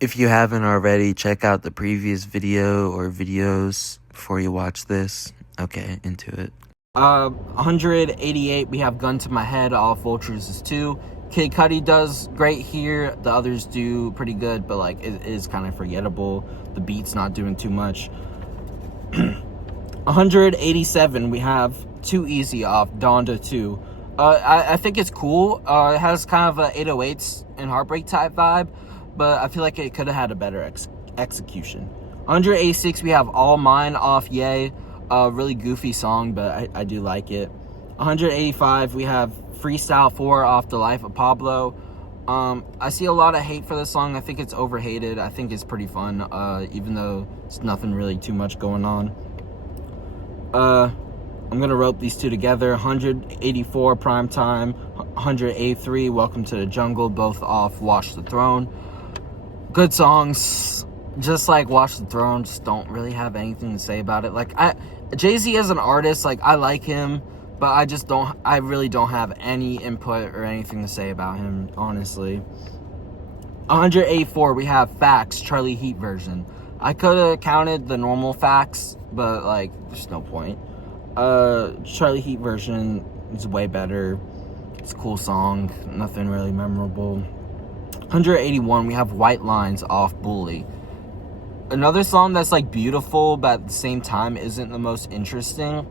If you haven't already, check out the previous video or videos before you watch this. Okay, into it. 188, we have Gun to My Head off Vultures is 2. Kid Cudi does great here. The others do pretty good, but like it is kind of forgettable. The beat's not doing too much. 187, we have Too Easy off Donda 2. I think it's cool. It has kind of a 808s and Heartbreak type vibe, but I feel like it could have had a better execution. 186, we have All Mine off Ye. Really goofy song, but I do like it. 185, we have Freestyle 4 off The Life of Pablo. I see a lot of hate for this song. I think it's overhated. I think it's pretty fun, even though it's nothing really too much going on. I'm gonna rope these two together. 184, Primetime. 183, Welcome to the Jungle, both off Watch the Throne. Good songs. Just like Watch the Throne, just don't really have anything to say about it. Like, Jay-Z as an artist, like, I like him, but I really don't have any input or anything to say about him, honestly. 184, we have Facts, Charlie Heat version. I could have counted the normal Facts, but, like, there's no point. Charlie Heat version is way better. It's a cool song, nothing really memorable. 181, we have White Lines off Bully. Another song that's like beautiful, but at the same time isn't the most interesting.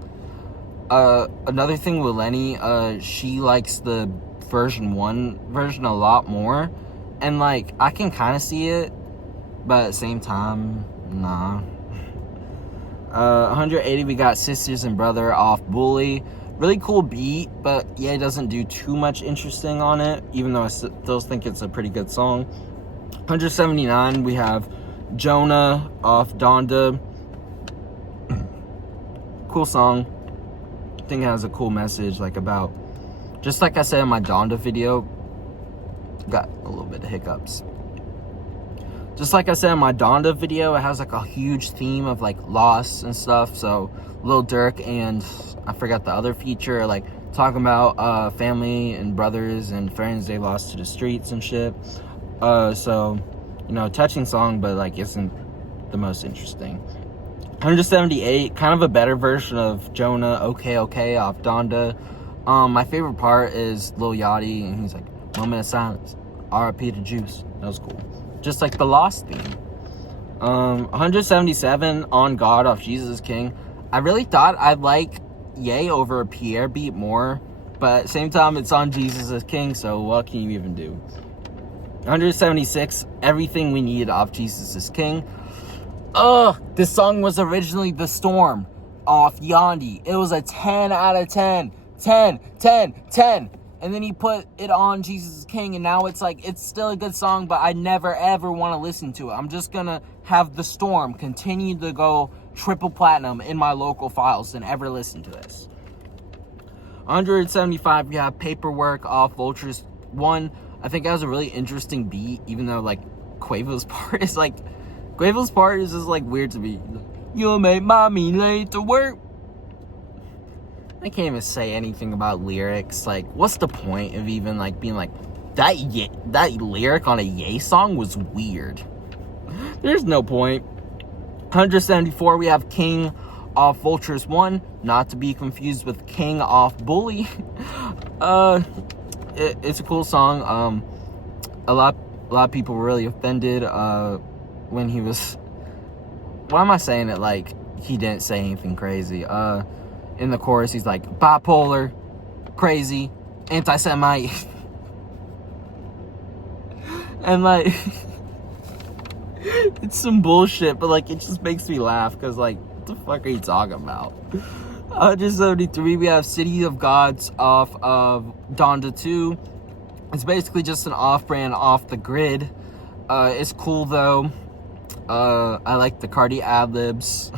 Another thing with Lenny, she likes the version 1 version a lot more. And like, I can kind of see it, but at the same time, nah. 180, we got Sisters and Brother off Bully. Really cool beat, but yeah, it doesn't do too much interesting on it, even though I still think it's a pretty good song. 179, we have Jonah off Donda. Cool song. I think it has a cool message, like about, just like I said in my Donda video, got a little bit of hiccups. Just like I said in my Donda video, it has like a huge theme of like loss and stuff. So Lil Durk and I forgot the other feature, like talking about family and brothers and friends they lost to the streets and shit. So, you know, touching song, but like isn't the most interesting. 178, kind of a better version of Jonah, Okay Okay off Donda. My favorite part is Lil Yachty, and he's like, Moment of Silence, R.I.P. to Juice. That was cool. Just like the Lost theme. 177, On God off Jesus is King. I really thought I'd like Ye over a Pierre beat more, but at the same time, it's on Jesus is King, so what can you even do? 176, Everything We Need off Jesus is King. This song was originally The Storm off Yandhi. It was a 10 out of 10. 10, 10, 10. And then he put it on Jesus is King, and now it's like, it's still a good song, but I never ever want to listen to it. I'm just gonna have The Storm continue to go triple platinum in my local files than ever listen to this. 175, we have Paperwork off Vultures 1. I think it has a really interesting beat, even though like Quavo's part is just like weird to me. You'll make mommy late to work. I can't even say anything about lyrics. Like, what's the point of even like being like that lyric on a Ye song was weird. There's no point. 174, we have King off Vultures 1, not to be confused with King off Bully. It's a cool song. A lot of people were really offended when he was, why am I saying it like he didn't say anything crazy? In the chorus he's like bipolar, crazy, anti-Semite. And like it's some bullshit, but like it just makes me laugh because like what the fuck are you talking about? 173, we have City of Gods off of Donda 2. It's basically just an off-brand, off the grid. It's cool though. I like the Cardi ad-libs.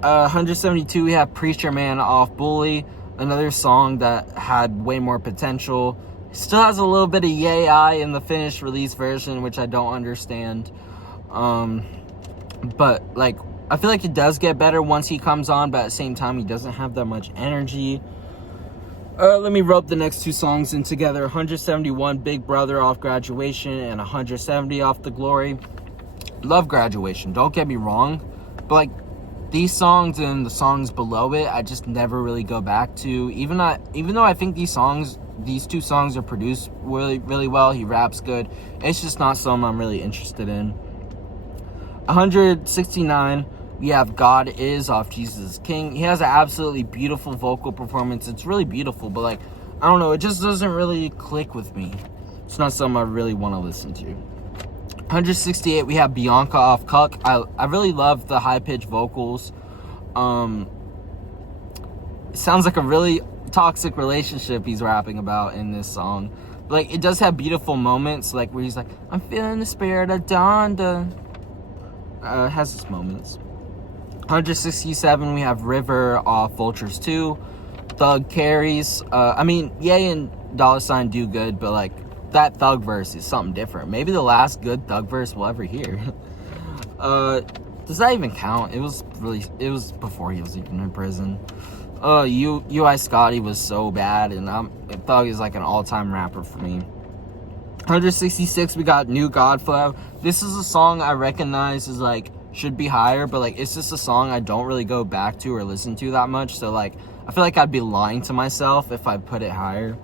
172, we have Preacher Man off Bully. Another song that had way more potential. Still has a little bit of Ye I in the finished release version, which I don't understand. But like, I feel like it does get better once he comes on, but at the same time, he doesn't have that much energy. Let me rub the next two songs in together. 171, Big Brother off Graduation, and 170 off The Glory. Love Graduation, don't get me wrong, but like these songs and the songs below it, I just never really go back to. Even though I think these two songs are produced really, really well, he raps good, it's just not something I'm really interested in. 169, we have God Is off Jesus is King. He has an absolutely beautiful vocal performance. It's really beautiful, but like, I don't know, it just doesn't really click with me. It's not something I really want to listen to. 168, we have Bianca off CUCK. I really love the high-pitched vocals. It sounds like a really toxic relationship he's rapping about in this song. But like, it does have beautiful moments, like where he's like, I'm feeling the spirit of Donda. It has its moments. 167, we have River off Vultures 2. Thug carries. Ye and $sign do good, but like, that Thug verse is something different. Maybe the last good Thug verse we'll ever hear. Does that even count? It was before he was even in prison. UI Scotty was so bad, and Thug is like an all-time rapper for me. 166, we got New Godflow. This is a song I recognize is like should be higher, but like it's just a song I don't really go back to or listen to that much. So like I feel like I'd be lying to myself if I put it higher.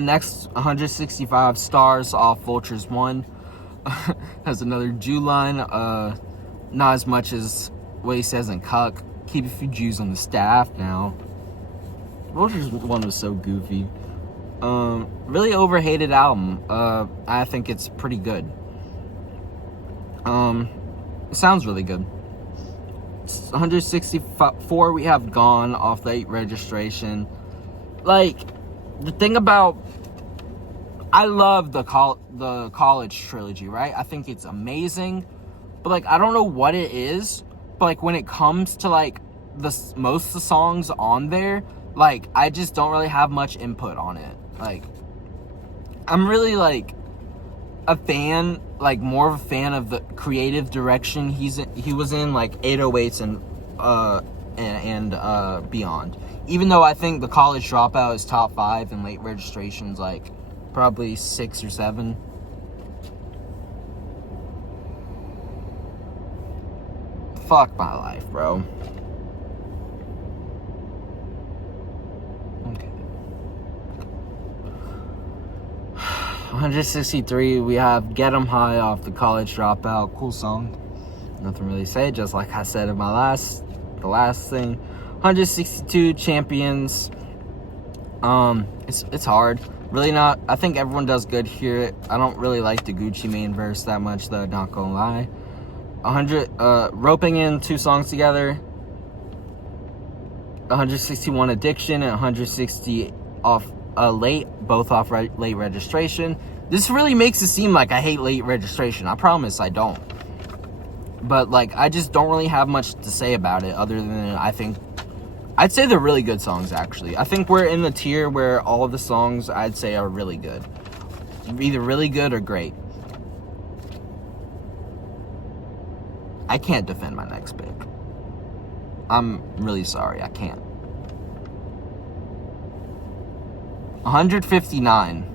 Next, 165, Stars off Vultures 1. Has another Jew line. Not as much as what he says in CUCK. Keep a few Jews on the staff now. Vultures 1 was so goofy. Really overhated album. I think it's pretty good. It sounds really good. 164, we have Gone off Late Registration. Like, the thing about, I love the college trilogy, right? I think it's amazing, but like I don't know what it is, but like when it comes to like most of the songs on there, like I just don't really have much input on it. Like I'm really like a fan, like more of a fan of the creative direction he was in, like 808s and beyond. Even though I think the College Dropout is top 5 and Late Registration's like probably 6 or 7. Fuck my life, bro. Okay. 163, we have Get 'Em High off the College Dropout. Cool song. Nothing really to say, just like I said in the last thing. 162, Champions. It's hard. Really not. I think everyone does good here. I don't really like the Gucci Mane verse that much, though, not gonna lie. 100, roping in two songs together. 161, Addiction, and 160 off Late, both off Late Registration. This really makes it seem like I hate Late Registration. I promise I don't. But like, I just don't really have much to say about it, other than I'd say they're really good songs, actually. I think we're in the tier where all of the songs I'd say are really good. Either really good or great. I can't defend my next pick. I'm really sorry, I can't. 159.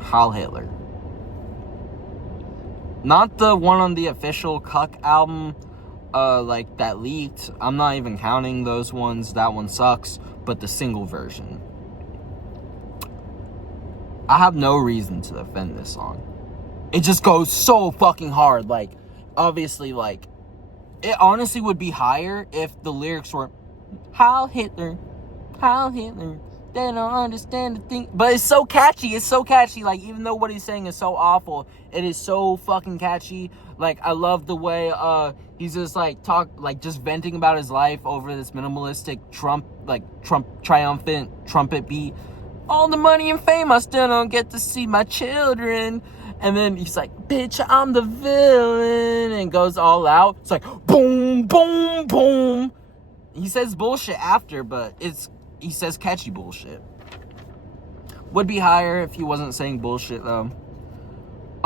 Heil Hitler. Not the one on the official CUCK album, like that leaked. I'm not even counting those ones. That one sucks. But the single version. I have no reason to defend this song. It just goes so fucking hard. Like, obviously, like, it honestly would be higher if the lyrics were Heil Hitler, Heil Hitler. They don't understand the thing. But it's so catchy. It's so catchy. Like, even though what he's saying is so awful, it is so fucking catchy. Like, I love the way he's just like just venting about his life over this minimalistic Trump triumphant trumpet beat. All the money and fame, I still don't get to see my children. And then he's like, bitch, I'm the villain, and goes all out. It's like boom, boom, boom. He says bullshit after, but he says catchy bullshit. Would be higher if he wasn't saying bullshit, though.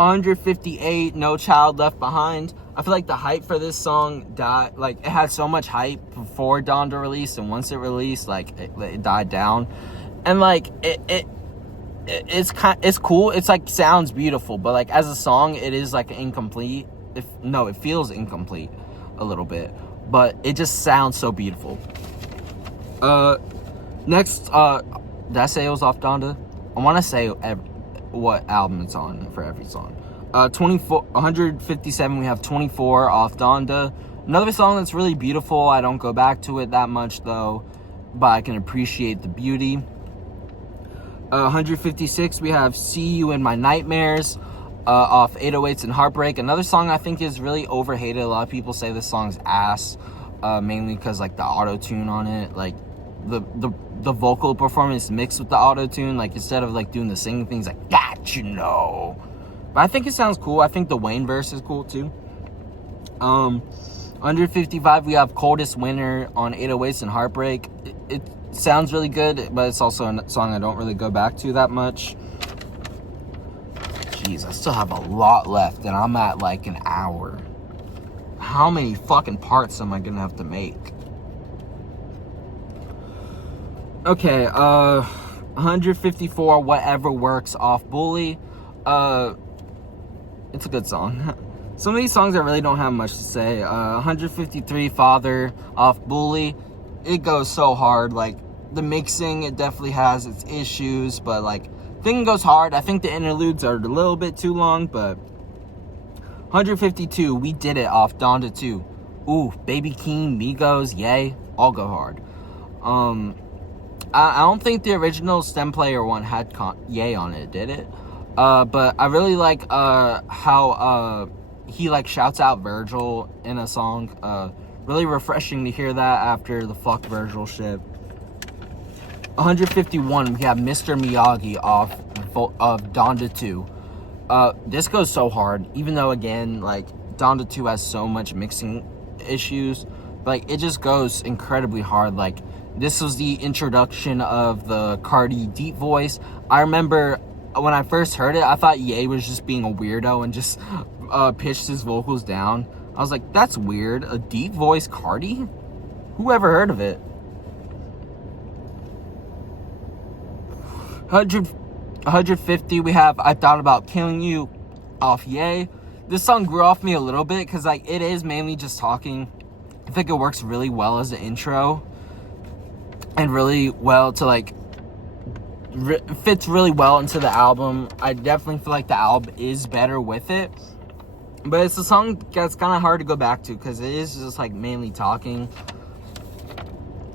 158, No Child Left Behind. I feel like the hype for this song died. Like, it had so much hype before Donda released, and once it released, like, it died down. And like, it's cool. It's like, sounds beautiful, but like, as a song, it is like incomplete. It feels incomplete a little bit, but it just sounds so beautiful. Next, did I say it was off Donda? I want to say what album it's on for every song. 157, we have 24 off Donda. Another song that's really beautiful. I don't go back to it that much though, but I can appreciate the beauty. 156, we have See You in My Nightmares off 808s and Heartbreak. Another song I think is really overhated. A lot of people say this song's ass, mainly because like the auto-tune on it, like the vocal performance mixed with the auto-tune, like instead of like doing the singing things like that, you know. But I think it sounds cool. I think the Wayne verse is cool too. 155, we have Coldest Winter on 808s and Heartbreak. It sounds really good, but it's also a song I don't really go back to that much. Jeez, I still have a lot left, and I'm at like an hour. How many fucking parts am I gonna have to make? Okay, 154, Whatever Works off Bully. It's a good song. Some of these songs I really don't have much to say. 153, Father off Bully. It goes so hard. Like, the mixing, it definitely has its issues, but like, thing goes hard. I think the interludes are a little bit too long, but 152, We Did It off Donda 2. Ooh, Baby Keem, Migos, Yay, all go hard. I don't think the original Stem Player one had Yay on it, did it? But I really like how he like shouts out Virgil in a song. Really refreshing to hear that after the fuck Virgil shit. 151, we have Mr. Miyagi off of Donda 2. This goes so hard, even though again, like, Donda 2 has so much mixing issues, like, it just goes incredibly hard. Like, this was the introduction of the Cardi deep voice. I remember when I first heard it, I thought Ye was just being a weirdo and just pitched his vocals down. I was like, that's weird. A deep voice Cardi? Who ever heard of it? 150, we have I Thought About Killing You off Ye. This song grew off me a little bit because like it is mainly just talking. I think it works really well as an intro and really well to like fits really well into the album. I definitely feel like the album is better with it, but it's a song that's kind of hard to go back to because it is just like mainly talking.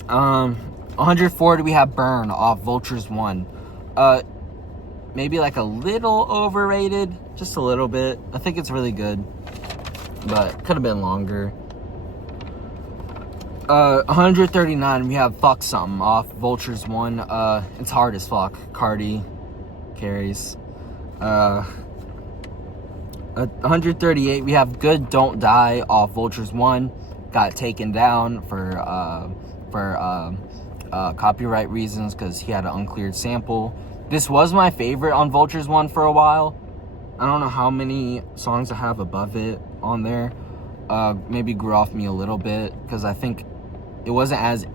140, we have Burn off Vultures 1. Maybe like a little overrated, just a little bit. I think it's really good, but could have been longer. 139, we have Fuck Something off Vultures 1. It's hard as fuck. Cardi carries. 138, we have Good Don't Die off Vultures 1. Got taken down for copyright reasons because he had an uncleared sample. This was my favorite on Vultures 1 for a while. I don't know how many songs I have above it on there. Maybe grew off me a little bit because I think it wasn't as...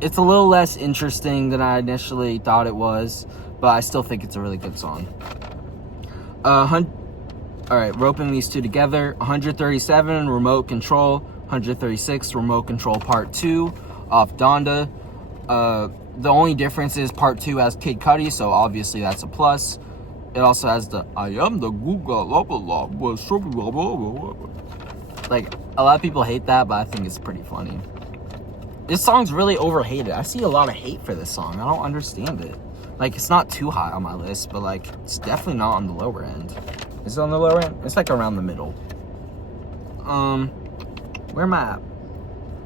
It's a little less interesting than I initially thought it was, but I still think it's a really good song. Alright, roping these two together. 137, Remote Control. 136, Remote Control Part 2 off Donda. The only difference is Part 2 has Kid Cudi, so obviously that's a plus. It also has the I am the Google blah blah blah blah blah blah. Like, a lot of people hate that, but I think it's pretty funny. This song's really overhated. I see a lot of hate for this song. I don't understand it. Like, it's not too high on my list, but like, it's definitely not on the lower end. Is it on the lower end? It's like around the middle. Where am I at?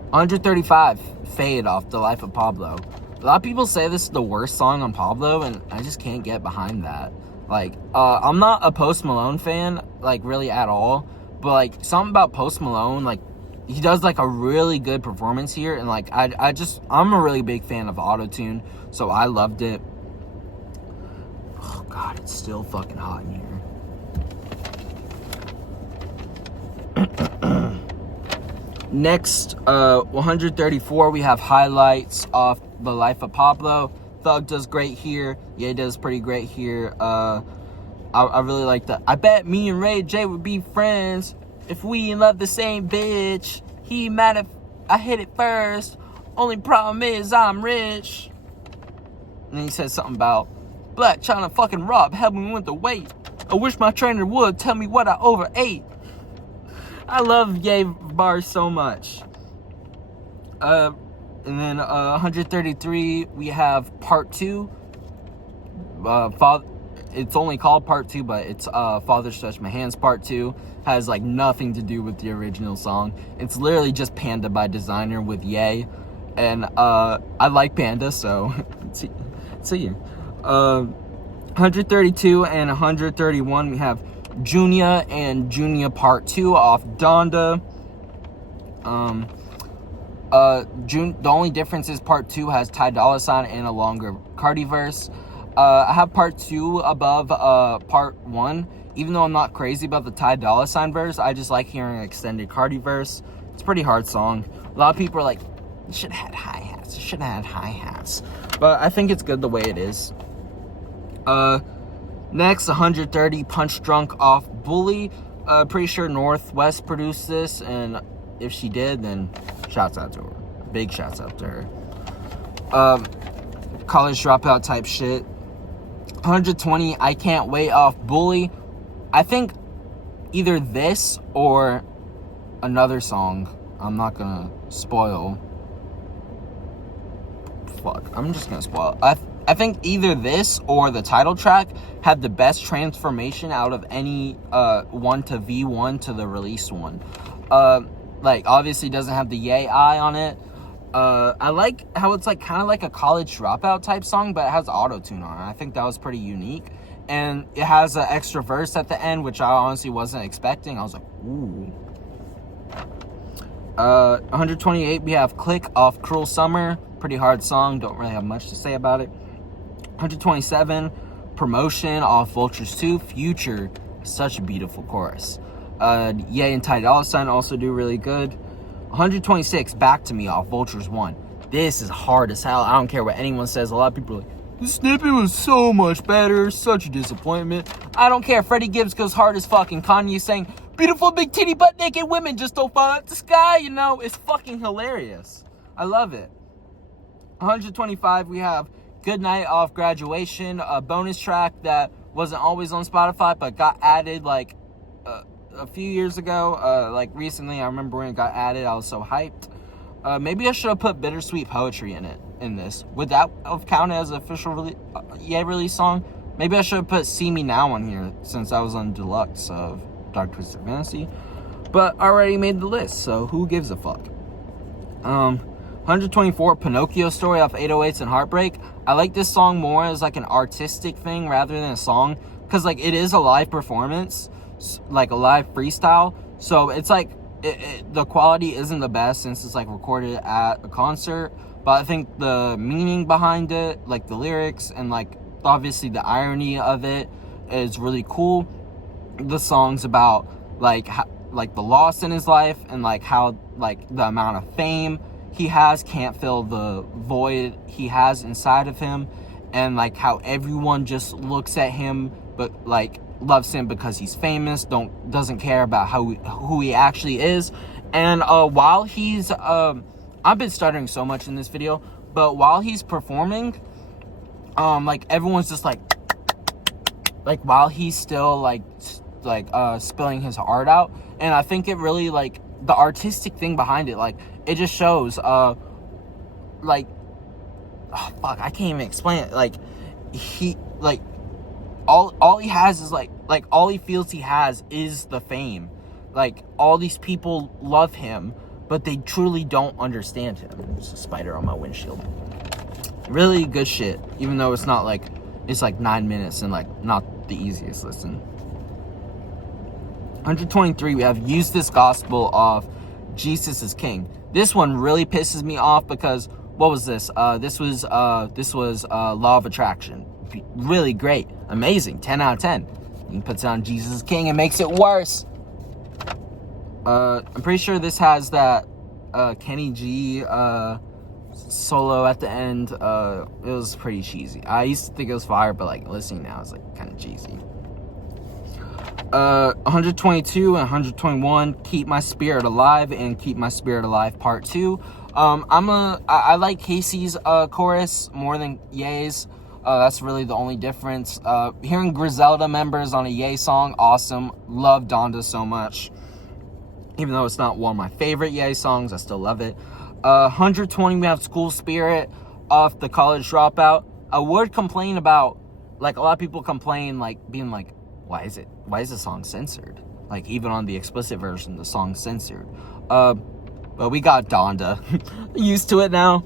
135, Fade off The Life of Pablo. A lot of people say this is the worst song on Pablo, and I just can't get behind that. Like, I'm not a Post Malone fan, like, really at all, but like, something about Post Malone, like, he does like a really good performance here, and like, I'm a really big fan of autotune, so I loved it. Oh god, it's still fucking hot in here. Next, 134, we have highlights off The Life of Pablo. Thug does great here. Ye does pretty great here. I really like that. I bet me and Ray J would be friends if we love the same bitch. He mad if I hit it first. Only problem is I'm rich. And he says something about Black trying to fucking rob, help me with the weight. I wish my trainer would tell me what I overate. I love Ye bars so much. And then 133, we have part 2. It's only called part 2, but it's Father Stretch My Hands part 2. Has like nothing to do with the original song. It's literally just Panda by Designer with Ye. And I like Panda, so see you. 132 and 131, we have Junior and Junior Part 2 off Donda. The only difference is Part 2 has Ty Dolla $ign and a longer Cardi verse. I have Part 2 above Part 1. Even though I'm not crazy about the Ty Dolla $ign verse, I just like hearing an extended Cardi verse. It's a pretty hard song. A lot of people are like, it should have had hi-hats. It should have had hi-hats. But I think it's good the way it is. Next, 130, Punch Drunk off Bully. Pretty sure Northwest produced this, and if she did, then shouts out to her. Big shouts out to her. College Dropout type shit. 120, I Can't Wait off Bully. I think either this or another song. I'm not gonna spoil. Fuck, I'm just gonna spoil. I think either this or the title track had the best transformation out of any 1 to V1 to the release one. Like, obviously doesn't have the Ye eye on it. I like how it's like kind of like a College Dropout type song, but it has auto-tune on it. I think that was pretty unique. And it has an extra verse at the end, which I honestly wasn't expecting. I was like, ooh. 128, we have Click off Cruel Summer. Pretty hard song, don't really have much to say about it. 127, Promotion off Vultures 2, Future. Such a beautiful chorus. Ye and Ty Dolla $ign also do really good. 126, Back to Me off Vultures 1. This is hard as hell. I don't care what anyone says. A lot of people are like, the snippet was so much better. Such a disappointment. I don't care. Freddie Gibbs goes hard as fuck. And Kanye saying, beautiful big titty butt naked women just don't fall out the sky. You know, it's fucking hilarious. I love it. 125, we have Good Night off Graduation, a bonus track that wasn't always on Spotify, but got added like a few years ago. Like recently, I remember when it got added, I was so hyped. Maybe I should have put Bittersweet Poetry in this. Would that have counted as an official Ye release song? Maybe I should have put See Me Now on here, since I was on Deluxe of Dark Twisted Fantasy. But I already made the list, so who gives a fuck? 124, Pinocchio Story off 808s and Heartbreak. I like this song more as like an artistic thing rather than a song, because like it is a live performance, like a live freestyle, so it's like the quality isn't the best since it's like recorded at a concert, but I think the meaning behind it, like the lyrics and like obviously the irony of it, is really cool. The song's about like the loss in his life, and like how like the amount of fame he has can't fill the void he has inside of him, and like how everyone just looks at him but like loves him because he's famous, doesn't care about who he actually is. And while he's I've been stuttering so much in this video, but while he's performing, like everyone's just like while he's still like spilling his heart out. And I think it really, like, the artistic thing behind it, like, it just shows, like, oh, fuck, I can't even explain it. Like, he, like, all he has is, like, all he feels he has is the fame. Like, all these people love him, but they truly don't understand him. There's a spider on my windshield. Really good shit, even though it's not, like, it's, like, 9 minutes and, like, not the easiest listen. 123, we have Use This Gospel of Jesus is King. This one really pisses me off because, what was this? This was Law of Attraction. Really great. Amazing. 10 out of 10. He puts on Jesus is King and makes it worse. I'm pretty sure this has that Kenny G solo at the end. It was pretty cheesy. I used to think it was fire, but like listening now, it's like kind of cheesy. 122 and 121, Keep My Spirit Alive and Keep My Spirit Alive Part 2. I like Casey's chorus more than Ye's. That's really the only difference. Hearing Griselda members on a Ye song, awesome. Love Donda so much. Even though it's not one of my favorite Ye songs, I still love it. 120, we have School Spirit off the College Dropout. I would complain about, like, a lot of people complain, like, being like, why is the song censored? Like, even on the explicit version, the song's censored. But we got Donda. Used to it now.